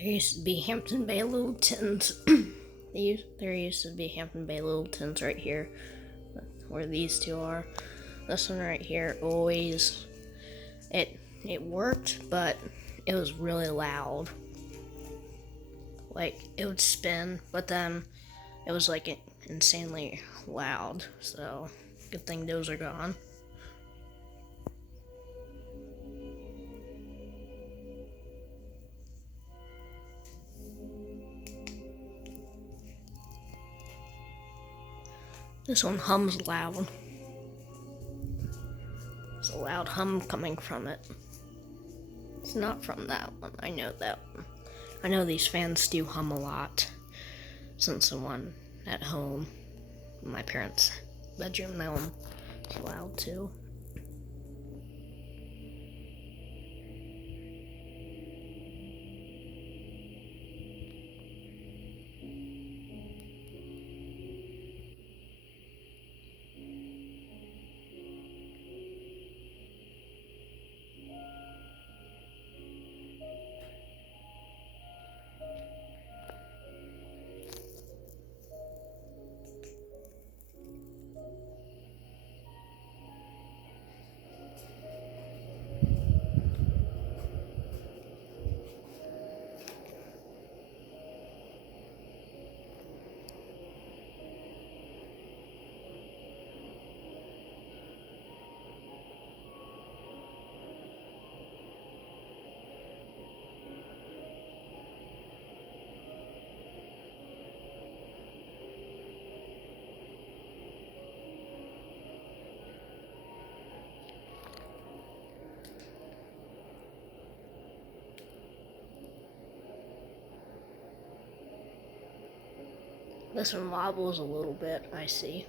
There used to be Hampton Bay Littletons. There used to be Hampton Bay Littletons right here, where these two are. This one right here always it worked, but it was really loud. Like it would spin, but then it was like insanely loud. So good thing those are gone. This one hums loud. There's a loud hum coming from it. It's not from that one. I know that one. I know these fans do hum a lot. Since the one at home, in my parents' bedroom, that one is loud too. This one wobbles a little bit, I see.